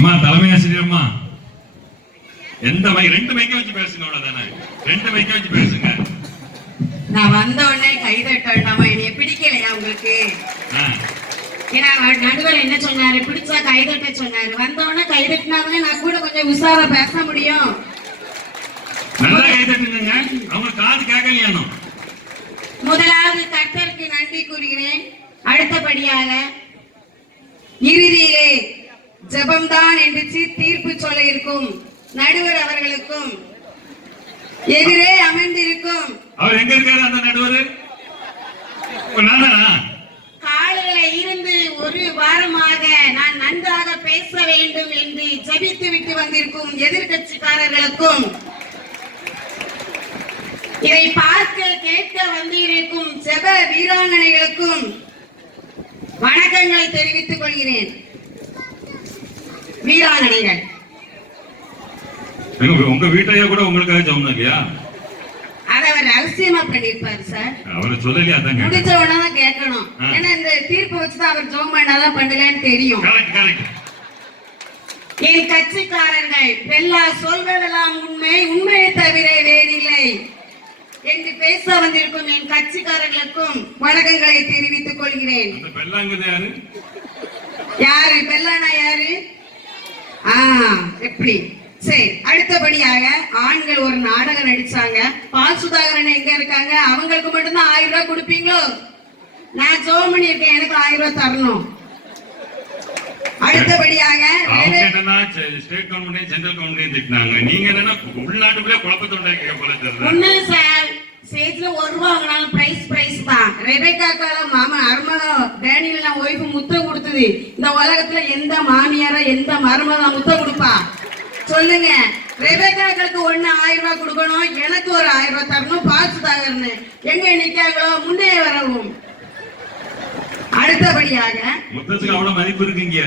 அம்மா தலைமை ஆசிரியர் அம்மா. எந்த மை ரெண்டு மைக்க வச்சு பேசுங்க அவ்வளவுதானே? ரெண்டு மைக்க வச்சு பேசுங்க. நான் வந்த உடனே கை என்னைய பிடிக்கலையா உங்களுக்கு? ஏன்னா நடுவர் என்ன சொன்னாரு? பிடிச்சா கை தட்ட சொன்னாரு. வந்த உடனே கை தட்டினாதானே நான் கூட கொஞ்சம் உஷாரா பேச முடியும். நல்லா கை தட்டுங்க அவங்க காது கேட்கலையானோ முதலாவது கர்த்தருக்கு நன்றி கூறுகிறேன். அடுத்தபடியாக இறுதியிலே ஜெபம்தான் என்று தீர்ப்பு சொல்ல இருக்கும் நடுவர் அவர்களுக்கும். எதிரே அமர்ந்திருக்கும். அவர் எங்க இருக்காரு அந்த நடுவர்? காலையில இருந்து ஒரு வாரமாக நான் நன்றாக பேச வேண்டும் என்று ஜெபித்து விட்டு வந்திருக்கும் எதிர்கட்சிக்காரர்களுக்கும் இதை பார்க்க கேட்க வந்திருக்கும் ஜெப வீராங்கனைகளுக்கும் வணக்கங்களை தெரிவித்துக் கொள்கிறேன். வீராங்கனைகள். உங்க வீட்டையா கூட உங்களுக்காக இல்லையா அதை அவர் ரகசியமா பண்ணிருப்பாரு சார். அவரை சொல்லலையா அதான் கேட்டேன். முடிச்ச உடனே தான் கேட்கணும். ஆ. ஏன்னா இந்த தீர்ப்பு வச்சுதான் அவர் ஜோம் பண்ணாதான் பண்ணலன்னு தெரியும். Correct correct. என் கட்சிக்காரர்கள் பெல்லா சொல்வதெல்லாம் உண்மை உண்மையை தவிர வேறில்லை. என்று பேச வந்திருக்கும் என் கட்சிக்காரர்களுக்கும் வணக்கங்களை தெரிவித்துக் கொள்கிறேன். யாரு? பெல்லானா யாரு? ஆ எப்படி? சரி அடுத்தபடியாக ஆண்கள் ஒரு நாடகம் நடிச்சாங்க. பால் சுதாகரன் எங்க இருக்காங்க? அவங்களுக்கு மட்டும்தான் ஆயிரம் ரூபாய் கொடுப்பீங்களோ? நான் ஜோம் பண்ணியிருக்கேன் எனக்கு ஆயிரம் ரூபாய் தரணும். அடுத்தபடியாக ஸ்டேட் கவர்மெண்டையும் சென்ட்ரல் கவர்மெண்டையும் திட்டினாங்க. நீங்க என்னன்னா உள்நாட்டுக்குள்ளே குழப்பத்தை உண்டாக்கிய போல தெரியல ஒண்ணு சார். ஸ்டேஜ்ல ஒரு ரூபா வாங்கினாலும் பிரைஸ் பிரைஸ் தான் ரெபேக்காக்கால மாமா அருமகம் டேனியல் ஒய்ஃபு முத்தம் கொடுத்தது. இந்த உலகத்துல எந்த மாமியாரா எந்த மருமகா முத்தம் கொடுப்பா? சொல்லுங்க. ரெபேக்காக்களுக்கு ஒண்ணு ஆயிரம் ரூபாய் கொடுக்கணும். எனக்கு ஒரு ஆயிரம் ரூபாய் தரணும். பாசு தாகர்னு எங்க நிக்காங்களோ முன்னே வரவும். அடுத்தபடியாக. மொத்தத்துக்கு அவ்வளவு மதிப்பு இருக்குங்க.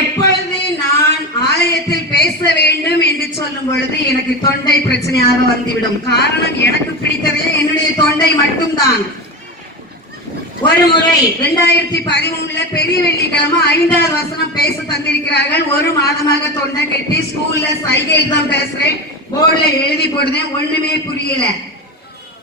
எப்பொழுது நான் ஆலயத்தில் பேச வேண்டும் என்று சொல்லும் பொழுது எனக்கு தொண்டை பிரச்சனையாக வந்துவிடும். காரணம் எனக்கு பிடித்ததே என்னுடைய தொண்டை மட்டும்தான். ஒரு முறை இரண்டாயிரத்தி பதிமூணுல பெரிய வெள்ளிக்கிழமை ஐந்தாவது வசனம் பேச தந்திருக்கிறார்கள். ஒரு மாதமாக தொண்டை கட்டி ஸ்கூல்ல சைகையில் தான் பேசுறேன். போர்டுல எழுதி போடுதேன் ஒண்ணுமே புரியல.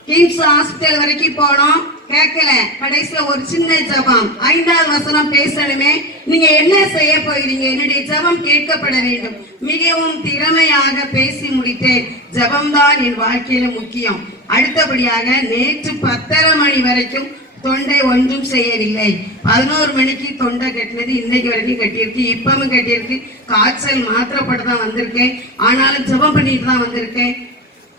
கிங்ஸ் ஹாஸ்பிட்டல் வரைக்கும் போனோம். கேட்கல. கடைசியில ஒரு சின்ன ஜெபம். ஐந்தாவது வசனம் பேசணுமே. நீங்க என்ன செய்ய போகிறீங்க? என்னுடைய ஜெபம் கேட்கப்பட வேண்டும். மிகவும் திறமையாக பேசி முடித்தேன். ஜெபம்தான் என் வாழ்க்கையில முக்கியம். அடுத்தபடியாக நேற்று பத்தரை மணி வரைக்கும் தொண்டை ஒன்றும் செய்யவில்லை. பதினோரு மணிக்கு தொண்டை கட்டினது இன்னைக்கு வரைக்கும் கட்டியிருக்கு. இப்பவும் கட்டியிருக்கு. காய்ச்சல் மாத்திரப்பட்டு தான் வந்திருக்கேன். ஆனாலும் ஜெபம் பண்ணிட்டு தான் வந்திருக்கேன்.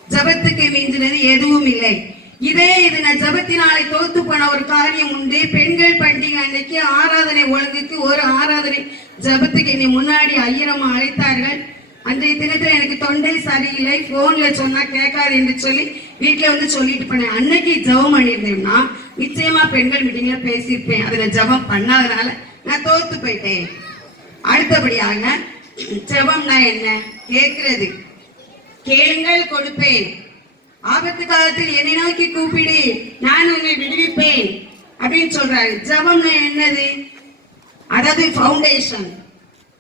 ஜபத்துக்கு மிஞ்சினது எதுவும் இல்லை. இதே இது நான் ஜபத்தினாலே தோத்து போன ஒரு காரியம் உண்டு. பெண்கள் பண்டிகை அன்னைக்கு ஆராதனை ஒழுங்குக்கு ஒரு ஆராதனை ஜபத்துக்கு என்னை முன்னாடி ஐயரம்மா அழைத்தார்கள். அன்றைய தினத்துல எனக்கு தொண்டை சரியில்லை. போன்ல சொன்னா கேட்காது என்று சொல்லி வீட்டுல வந்து சொல்லிட்டு போனேன். அன்னைக்கு ஜெபம் பண்ணியிருந்தேன்னா நிச்சயமா பெண்கள் மீட்டிங்ல பேசியிருப்பேன். அதுல ஜெபம் பண்ணாதனால நான் தோத்து போயிட்டேன். அடுத்தபடியாக ஜபம்னா என்ன? கேட்கிறது. கேளுங்கள் கொடுப்பேன். ஆபத்து காலத்தில் என்னை நோக்கி கூப்பிடு நான் உன்னை விடுவிப்பேன். அப்படின்னு சொல்றாரு. ஜெபம்னா என்னது? அதாவது ஃபவுண்டேஷன்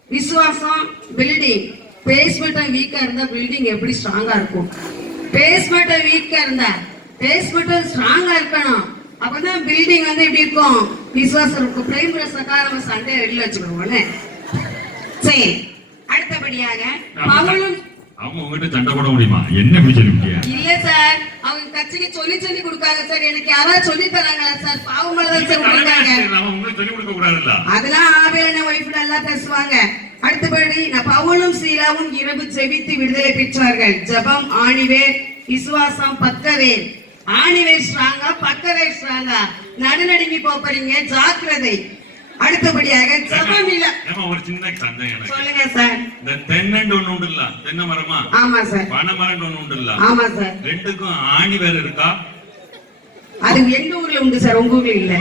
விசுவாசம் பில்டிங் பேஸ்மெண்ட்டும் வீக்கா இருந்தா பில்டிங் எப்படி ஸ்ட்ராங்கா இருக்கும்? பேஸ்மெண்ட்டும் வீக்கா இருந்தா பேஸ்மெண்ட்டும் ஸ்ட்ராங்கா இருக்கணும். அப்பதான் பில்டிங் வந்து எப்படி இருக்கும்? விசுவாசம் இருக்கும். பிரைமரி சக்காரம் சண்டே வெளியில வச்சுக்கோங்க சரி அடுத்தபடியாக பவுலும் அவங்க உங்ககிட்ட சண்டை போட முடியுமா? என்ன இப்படி சொல்லிவிட்டியா இல்ல சார் அவங்க கட்சிக்கு சொல்லி சொல்லி கொடுக்காங்க சார். எனக்கு யாராவது சொல்லி தராங்களா சார்? சார் கொடுக்காங்க உங்களுக்கு சொல்லிக் கொடுக்க கூடாதுல்ல அதெல்லாம் ஆவேலன ஒய்ஃப் நல்லா பேசுவாங்க. அடுத்தபடி நான் பவுலும் சீலாவும் இரவு ஜெபித்து விடுதலை பெற்றார்கள். ஜெபம் ஆணிவேர் விசுவாசம் பக்கவேர் ஆணிவேர் ஸ்ட்ராங்கா பக்கவேர் ஸ்ட்ராங்கா. நடுநடுங்கி போறீங்க ஜாக்கிரதை. அடுத்தபடியாக இல்ல ஏமா ஒரு சின்ன சந்தேகம் எனக்கு. சொல்லுங்க சார். இந்த தென்னண்டு ஒண்ணு உண்டுல்ல தென்னை மரமா? ஆமா சார். பனை மரம் ஒண்ணு உண்டுல்ல ஆமா சார். ரெண்டுக்கும் ஆணி வேற இருக்கா? அது எந்த ஊர்ல உண்டு சார்? உங்க ஊர்ல இல்ல.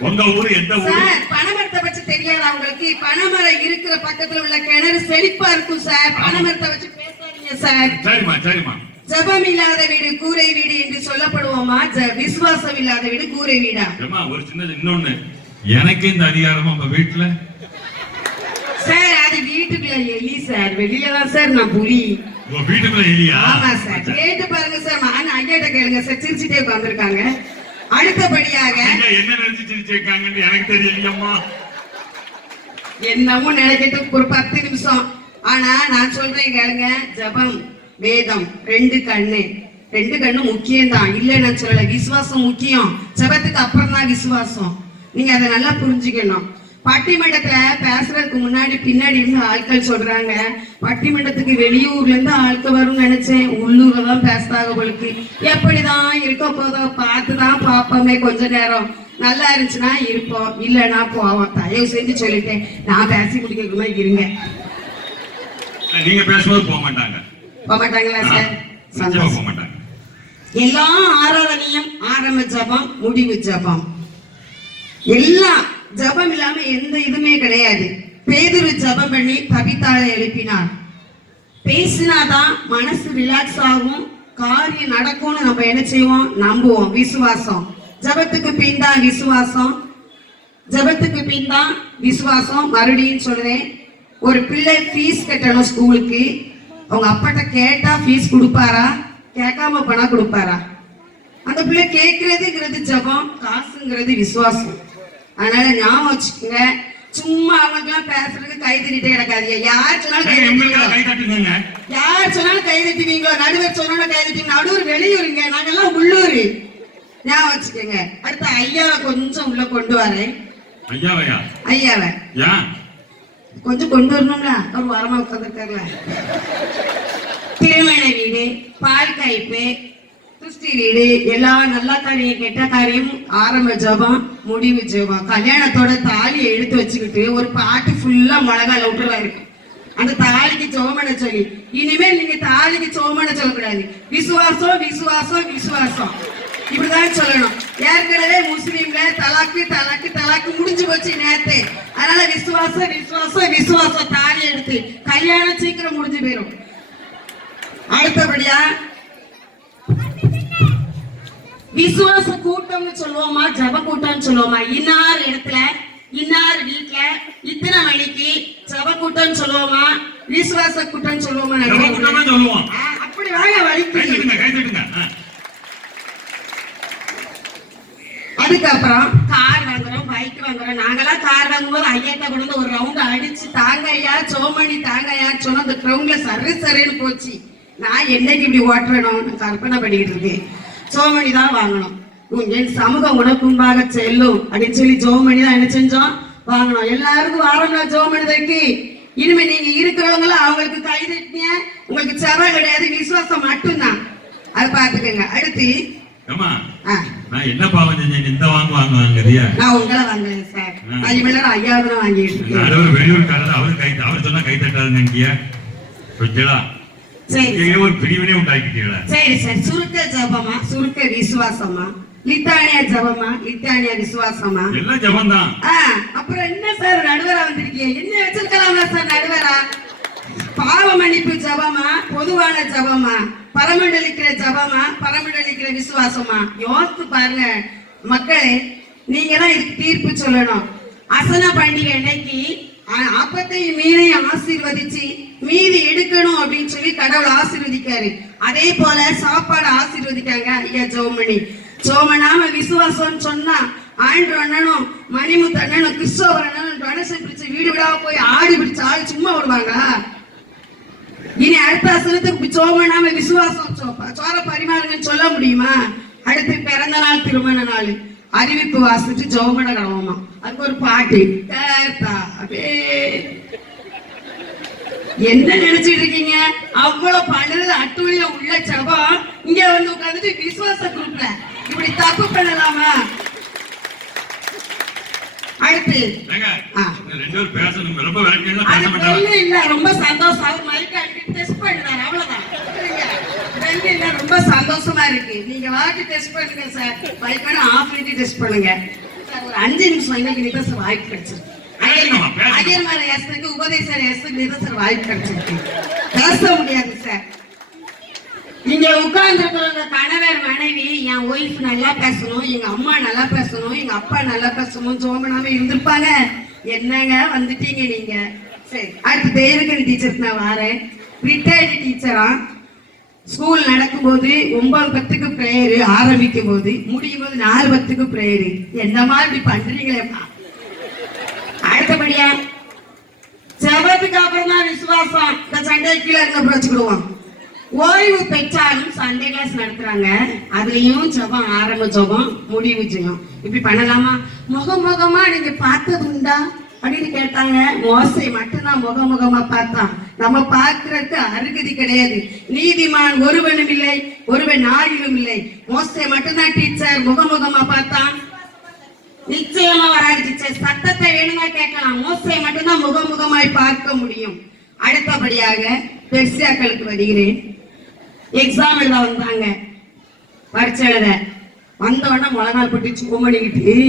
உங்க ஊரு எந்த ஊரு? சார் பனைமரத்தை பற்றி தெரியாதா உங்களுக்கு? பனைமரம் இருக்கிற பக்கத்துல உள்ள கிணறு செழிப்பா இருக்கும் சார். பனைமரத்தை வச்சு பேசாதீங்க சார். சரிம்மா சரிம்மா. ஜெபம் இல்லாத வீடு கூரை வீடு என்று சொல்லப்படுவோமா? விசுவாசம் இல்லாத வீடு கூரை வீடா? ஒரு சின்னது இன்னொன்னு. எனக்கு இந்த அதிகாரமா உங்க வீட்டுல? சார் அது வீட்டுக்குள்ள எலி சார். வெளியில தான் சார் நான் புலி. உங்க வீட்டுக்குள்ள இல்லையா ஆமா சார். கேட்டு பாருங்க சார். நான் ஐயாட்ட கேளுங்க சார். சிரிச்சுட்டே உட்காந்துருக்காங்க அடுத்தபடியாக என்ன நினைச்சு சிரிச்சிருக்காங்கன்னு எனக்கு தெரியலையம்மா என்னமோ நினைக்கிறதுக்கு ஒரு பத்து நிமிஷம். ஆனா நான் சொல்றேன் கேளுங்க. ஜபம் வேதம் ரெண்டு கண்ணு. ரெண்டு கண்ணு முக்கியம்தான். இல்லை நான் சொல்லல. விசுவாசம் முக்கியம். ஜபத்துக்கு அப்புறம் தான் விசுவாசம். நீங்க அதை நல்லா புரிஞ்சுக்கணும். பட்டிமன்றத்துல பேசுறதுக்கு முன்னாடி பின்னாடி இருந்து ஆட்கள் சொல்றாங்க. பட்டிமன்றத்துக்கு வெளியூர்ல இருந்து ஆட்கள் வரும்னு நினைச்சேன். உள்ளூர்ல தான் பேசுறாங்க உங்களுக்கு எப்படிதான் இருக்க போதோ பார்த்து தான் பார்ப்போமே கொஞ்ச நேரம். நல்லா இருந்துச்சுன்னா இருப்போம். இல்லைன்னா போவோம். தயவு செஞ்சு சொல்லிட்டேன். நான் பேசி முடிக்கிறதுமா இருங்க. நீங்க பேசும்போது போக மாட்டாங்க. போக மாட்டாங்களா சார்? சந்தோஷம். போக மாட்டாங்க. எல்லா ஆராதனையும் ஆரம்ப ஜபம் முடிவு ஜபம். எல்லாம் ஜபம் இல்லாம எந்த இதுமே கிடையாது. பேதுரு ஜபம் பண்ணி பபித்தாளை எழுப்பினார். பேசினாதான் மனசு ரிலாக்ஸ் ஆகும். காரியம் நடக்கும்னு நம்ம என்ன செய்வோம்? நம்புவோம். விசுவாசம். ஜபத்துக்கு பின் தான் விசுவாசம். ஜபத்துக்கு பின் தான் விசுவாசம். மறுபடியும் சொல்றேன். ஒரு பிள்ளை ஃபீஸ் கட்டணும் ஸ்கூலுக்கு. அவங்க அப்பாட்ட கேட்டா ஃபீஸ் கொடுப்பாரா? கேட்காம பணம் கொடுப்பாரா? அந்த பிள்ளை கேட்கறதுங்கிறது ஜபம் காசுங்கிறது விசுவாசம். அதனால ஞாபகம் வச்சுக்கோங்க. சும்மா அவங்களுக்குலாம் பேசுறதுக்கு கை தட்டிட்டே கிடக்காதீங்க. யார் சொன்னாலும் யார் சொன்னாலும் கை தட்டுவீங்களோ? நடுவர் சொன்னாலும் கை தட்டுவீங்க நடுவர் வெளியூருங்க. நாங்கெல்லாம் உள்ளூர். ஞாபகம் வச்சுக்கோங்க. அடுத்து ஐயாவை கொஞ்சம் உள்ள கொண்டு வரேன். ஐயாவையா? ஐயாவை. கொஞ்சம் கொண்டு வரணும்ல. அவர் வரமா உட்காந்துருக்காருல திருமண வீடு பால் காய்ப்பு துஷ்டி வீடு எல்லா நல்ல காரியம் கெட்ட காரியம் ஆரம்ப ஜபம் முடிவு ஜபம். கல்யாணத்தோட தாலியை எடுத்து வச்சுக்கிட்டு ஒரு பாட்டு ஃபுல்லா மிளகால விட்டுருவாரு அந்த தாலிக்கு சோமனை சொல்லி. இனிமேல் நீங்க தாலிக்கு சோமனை சொல்லக்கூடாது. விசுவாசம் விசுவாசம் விசுவாசம். இப்படிதான் சொல்லணும். ஏற்கனவே முஸ்லீம்ல தலாக்கு தலாக்கு தலாக்கு முடிஞ்சு போச்சு நேத்து. அதனால விசுவாசம் விசுவாசம் விசுவாசம் தாலி எடுத்து கல்யாணம் சீக்கிரம் முடிஞ்சு போயிடும் அடுத்தபடியா விசுவாச கூட்டம்னு சொல்லுவோமா ஜப கூட்டம்னு சொல்லுவோமா? இன்னார் இடத்துல இன்னார் வீட்ல இத்தனை மணிக்கு ஜப கூட்டம்னு சொல்லுவோமா? விசுவாச கூட்டம்னு சொல்லுவோமா அப்படி வாங்க வலிக்கு. அதுக்கப்புறம் கார் வாங்குறோம் பைக் வாங்குறோம். நாங்கெல்லாம் கார் வாங்கும்போது ஐயாட்ட கொண்டு ஒரு ரவுண்ட் அடிச்சு தாங்க ஐயா சோமணி தாங்க ஐயா சொன்ன அந்த கிரவுண்ட்ல சரி சரின்னு போச்சு. நான் என்னைக்கு இப்படி ஓட்டுறணும் நான் கற்பனை பண்ணிட்டு இருக்கேன். சோமணி தான் வாங்கணும். என் சமூகம் உனக்கும்பாக செல்லும். அப்படின்னு சொல்லி ஜோமணி தான் என்ன செஞ்சோம் வாங்கணும். எல்லாருக்கும் வாரம்ல ஜோமணி தைக்கி இனிமே நீங்க இருக்கிறவங்கள அவங்களுக்கு கை தட்டிய உங்களுக்கு செவ கிடையாது விசுவாசம் மட்டும்தான். அதை பார்த்துக்கோங்க. அடுத்து நான் என்ன பாவம் செஞ்சேன்? இந்த வாங்க வாங்க வாங்குறியா? நான் உங்களை வாங்குறேன் சார். அஞ்சு மணி நேரம் ஐயாவது தான் வாங்கிட்டு இருக்கேன். நடுவர் வெளியூர்காரர் அவர் கை அவர் சொன்னா கை இங்கேயா இங்கே ஒரு பிரிவினை உண்டாக்கிட்டீங்களா? சரி சார். சுருக்க ஜபமா? சுருக்க விசுவாசமா? லித்தானியா ஜபமா? லித்தானியா விசுவாசமா? எல்லாம் ஜபம்தான். ஆ, அப்புறம் என்ன சார்? நடுவரா வந்திருக்கீங்க. என்ன வச்சிருக்கலாமா சார் நடுவரா? பாவ மன்னிப்பு ஜபமா? பொதுவான ஜபமா? பரமண்டலிக்கிற ஜபமா? பரமண்டலிக்கிற விசுவாசமா? யோசித்து பாருங்க. மக்களே நீங்க தான் இதுக்கு தீர்ப்பு சொல்லணும். அசன பண்டிகை அன்னைக்கு அப்பத்தையும் மீனையும் ஆசீர்வதிச்சு மீதி எடுக்கணும் அப்படின்னு சொல்லி கடவுள் ஆசீர்வதிக்காரு. அதே போல சாப்பாடு ஆசீர்வதிக்காங்க ஐயா ஜோமணி. சோமனாம விசுவாசம்னு சொன்னா ஆண்டு அண்ணனும் மணிமுத்து அண்ணனும் கிறிஸ்தவர் அண்ணனும் டொனேஷன் பிடிச்சு வீடு விடாம போய் ஆடி பிடிச்சு ஆடி சும்மா விடுவாங்க இனி அடுத்த அசனத்துக்கு சோமனாம விசுவாசம் சோ- சோர பரிமாறுங்கன்னு சொல்ல முடியுமா? அடுத்து பிறந்த நாள் திருமண நாள். அறிவிப்பு வாசிச்சு ஜோமன கடவுமா அதுக்கு ஒரு பாட்டு. அப்படியே என்ன நினைச்சிட்டு இருக்கீங்க? அவ்வளவு பண்ணுறது அட்டுவழியில உள்ள ஜபம் இங்க வந்து உட்கார்ந்துட்டு விசுவாச குரூப்ல. இப்படி தப்பு பண்ணலாமா? அடுத்து. ரொம்ப சந்தோஷம். டெஸ்ட் பண்ணுறாரு அவ்வளவுதான். ரொம்ப சந்தோஷமா இருக்கு. நீங்க வாக்கு டெஸ்ட் பண்ணுங்க சார் வேணா ஆஃப் டெஸ்ட் பண்ணுங்க. ஒரு அஞ்சு நிமிஷம் இன்னைக்கு வாய்ப்பு கிடைச்சிருக்கு. பேசணுமா, பேசணும். ஐயர்மார ஏசுக்கு உபதேசர் ஏசுக்கு நிதா வாய்ப்பு கிடைச்சிருக்கு. பேச முடியாது சார். இங்க உட்கார்ந்து இருக்கிறவங்க கணவர் மனைவி என் ஒய்ஃப் நல்லா பேசணும் எங்க அம்மா நல்லா பேசணும் எங்க அப்பா நல்லா பேசணும் சோமனாம இருந்திருப்பாங்க. என்னங்க வந்துட்டீங்க நீங்க? சரி அடுத்து தெய்வகன் டீச்சருக்கு நான் வரேன். ரிட்டையர்டு டீச்சரா ஸ்கூல் நடக்கும்போது ஒன்பது பத்துக்கு ப்ரேயரு ஆரம்பிக்கும் போது முடியும் போது நாலு பத்துக்கு ப்ரேயரு என்னமா இப்படி பண்றீங்களேம்மா அடுத்தபடியா ஜபத்துக்கு அப்புறம் தான் விசுவாசம். இந்த சண்டே கீழே இருக்க வச்சுக்கிடுவோம். ஓய்வு பெற்றாலும் சண்டே கிளாஸ் நடத்துறாங்க. அதுலயும் ஜபம் ஆரம்ப ஜபம் முடிவு ஜெயம் இப்படி பண்ணலாமா? முகமுகமா நீங்க பார்த்தது உண்டா? அப்படின்னு கேட்டாங்க. மோசை மட்டும்தான் முகமுகமா பார்த்தான் நம்ம பார்க்கறதுக்கு அருகதி கிடையாது. நீதிமான் ஒருவனும் இல்லை ஒருவன் நாளிலும் இல்லை. மோசை மட்டும்தான் டீச்சர் முகமுகமா பார்த்தான். நிச்சயமா வராது டீச்சர். சத்தத்தை வேணுமா கேட்கலாம். மோசை மட்டும்தான் முகமுகமாய் பார்க்க முடியும். அடுத்தபடியாக பெர்சியாக்களுக்கு வருகிறேன். எக்ஸாம் எழுத வந்தாங்க. பரீட்சை எழுத. வந்த உடனே நாள் போட்டு சும்மா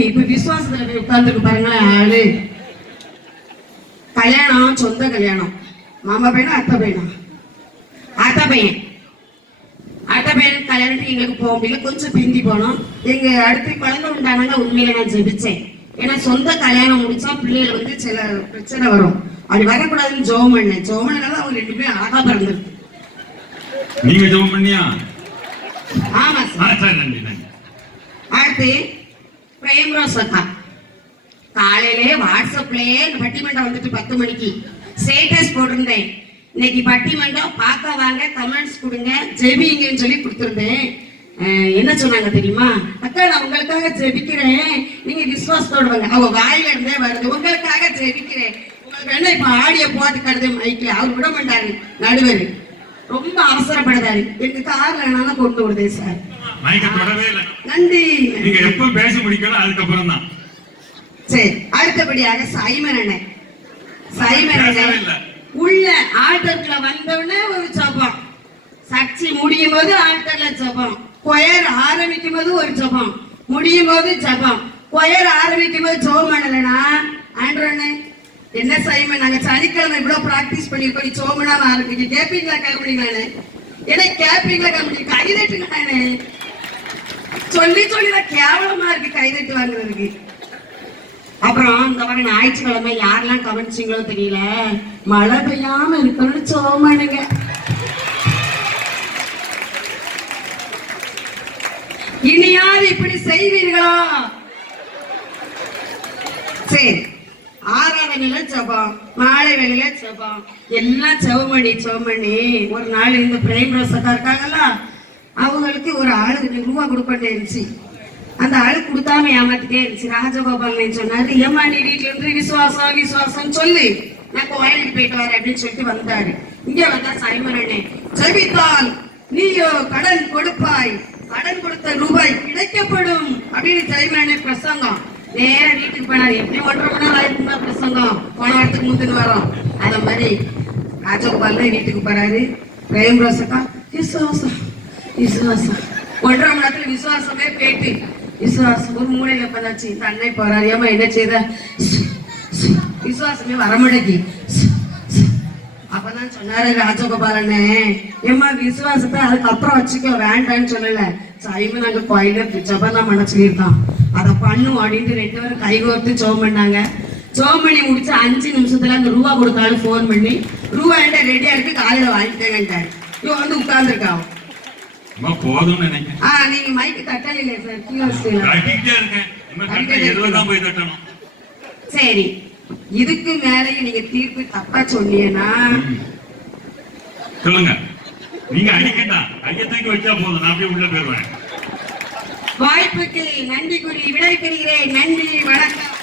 இப்ப விசுவாசத்துல போய் உட்கார்ந்துருக்கு பாருங்களேன் ஆளு. கல்யாணம் சொந்த கல்யாணம். மாமா பையனா அத்தை பையனா அத்தை பையன். பையனுக்கு கல்யாணத்துக்கு எங்களுக்கு போக முடியல கொஞ்சம் பிந்தி போனோம். எங்க அடுத்து குழந்தை உண்டானாங்க உண்மையில நான் ஜெபிச்சேன். ஏன்னா சொந்த கல்யாணம் முடிச்சா பிள்ளைகள் வந்து சில பிரச்சனை வரும். அப்படி வரக்கூடாதுன்னு ஜோம் பண்ணேன். ஜோம் பண்ணனால அவங்க ரெண்டு பேரும் அழகா பிறந்திருக்கு நீங்க ஜெபம் பண்ணியா? ஆமா சார். சரி நன்றி நன்றி. அடுத்து பிரேம்ரோஸ் அக்கா காலையிலே வாட்ஸ்அப்லயே பட்டிமன்றம் வந்துட்டு பத்து மணிக்கு ஸ்டேட்டஸ் போட்டிருந்தேன். இன்னைக்கு பட்டிமன்றம் பார்க்க வாங்க கமெண்ட்ஸ் கொடுங்க. ஜெபிங்கன்னு சொல்லி கொடுத்துருந்தேன். என்ன சொன்னாங்க தெரியுமா? அக்கா நான் உங்களுக்காக ஜெபிக்கிறேன். நீங்க விசுவாசத்தோட வாங்க. அவங்க வாயில இருந்தே வருது. உங்களுக்காக ஜெபிக்கிறேன். உங்களுக்கு என்ன இப்ப ஆடியோ போட்டு கடுது மைக்ல அவர் விட மாட்டாரு. நடுவர். ரொம்ப அவசரப்படுதாரு எங்க கார்ல வேணாலும் கொண்டு வருதே சார். நன்றி. நீங்க எப்ப பேச முடிக்கணும் அதுக்கப்புறம் தான். சரி அடுத்தபடியாக சைமன் அண்ணன். சைமன் அண்ணன். உள்ள ஆல்டர்ல வந்தவுடனே ஒரு ஜபம். சர்ச்சி முடியும் போது ஆல்டர்ல ஜபம். கொயர் ஆரம்பிக்கும் போது ஒரு ஜபம். முடியும் போது ஜபம். கொயர் ஆரம்பிக்கும் போது ஜோம் பண்ணலனா ஆண்டவனே என்ன சைமன் நாங்க சனிக்கிழமை இவ்வளவு பிராக்டிஸ் பண்ணிருக்கோம் நீ சோமனாம ஆரம்பிக்க. கேப்பீங்களா கேட்க ஏன்னா கேப்பீங்களா கேட்க முடியும் சொல்லி சொல்லி தான் கேவலமா இருக்கு கைதட்டு வாங்குறதுக்கு. கவனம் ஞாயிற்றுக்கிழமை யாரெல்லாம் கவனிச்சிங்களோ தெரியல? மழை பெய்யாம இருக்கணும்னு சோமானுங்க. இனியாவது இப்படி செய்வீர்களா? சரி ஆறாவதுல ஜபம் மாலை வேலையில ஜபம். எல்லாம் செவமணி செவமணி ஒரு நாள் இந்த பிரேம் ரோசக்கா இருக்காங்கல்ல அவங்களுக்கு ஒரு ஆளு ரூபா கொடுப்பேன் இருந்துச்சு அந்த ஆளு கொடுக்காம ஏமாத்திட்டே இருந்துச்சு. ராஜகோபால் சொன்னாரு ஏமா நீ வீட்டுல இருந்து விசுவாசம் விசுவாசம் சொல்லு. நான் கோயிலுக்கு போயிட்டு வரேன் அப்படின்னு சொல்லிட்டு வந்தாரு. இங்க வந்தா சைமரனே ஜெபித்தால் நீயோ கடன் கொடுப்பாய். கடன் கொடுத்த ரூபாய் கிடைக்கப்படும் அப்படின்னு சைமரனே பிரசங்கம். நேர வீட்டுக்கு போனாரு. எப்படி ஒன்றரை மணி நேரம் ஆயிருக்குமா பிரசங்கம். போன வாரத்துக்கு முந்தின வரோம். அந்த மாதிரி ராஜகோபால் தான் வீட்டுக்கு போறாரு. பிரேம் ரோசக்கா விசுவாசம் விசுவாசம். ஒன்றரை மணி நேரத்துல விசுவாசமே போயிட்டு விசுவாசம் ஒரு மூலையில பண்ணாச்சு. இந்த அண்ணன் போறாரு ஏமா என்ன செய்த? விசுவாசமே வரமாட்டேங்கி அப்பதான் சொன்னாரு ராஜகோபாலனே ஏமா விசுவாசத்தை அதுக்கப்புறம் வச்சுக்கோ வேண்டான்னு சொல்லல. சைமன் அங்க கோயில ஜபம் பண்ண சொல்லியிருக்கான் அதை பண்ணும் அப்படின்ட்டு ரெண்டு பேரும் கைகோர்த்து ஜோம் பண்ணாங்க. ஜோம் பண்ணி முடிச்சு அஞ்சு நிமிஷத்துல அந்த ரூபா கொடுத்தாலும் ஃபோன் பண்ணி ரூபா என்கிட்ட ரெடியா இருக்கு காலையில வாங்கிட்டேங்கன்ட்டாரு இவன் வந்து உட்கார்ந்துருக்கான். அம்மா போதும்னு நினைக்கிறேன். ஆ நீங்க மைக்கு தட்டலையே சார் இருக்கேன். எதுவும் தான் போய் தட்டணும். சரி. இதுக்கு மேலேயும் நீங்க தீர்ப்பு தப்பா ம். சொல்லுங்க. நீங்க அடிக்கட்டா. கையை தூக்கி வச்சா போதும். நான் அப்படியே உள்ள போயிருவேன் வாய்ப்புக்கு நன்றி கூறி விடை பெறுகிறேன் நன்றி வணக்கம்.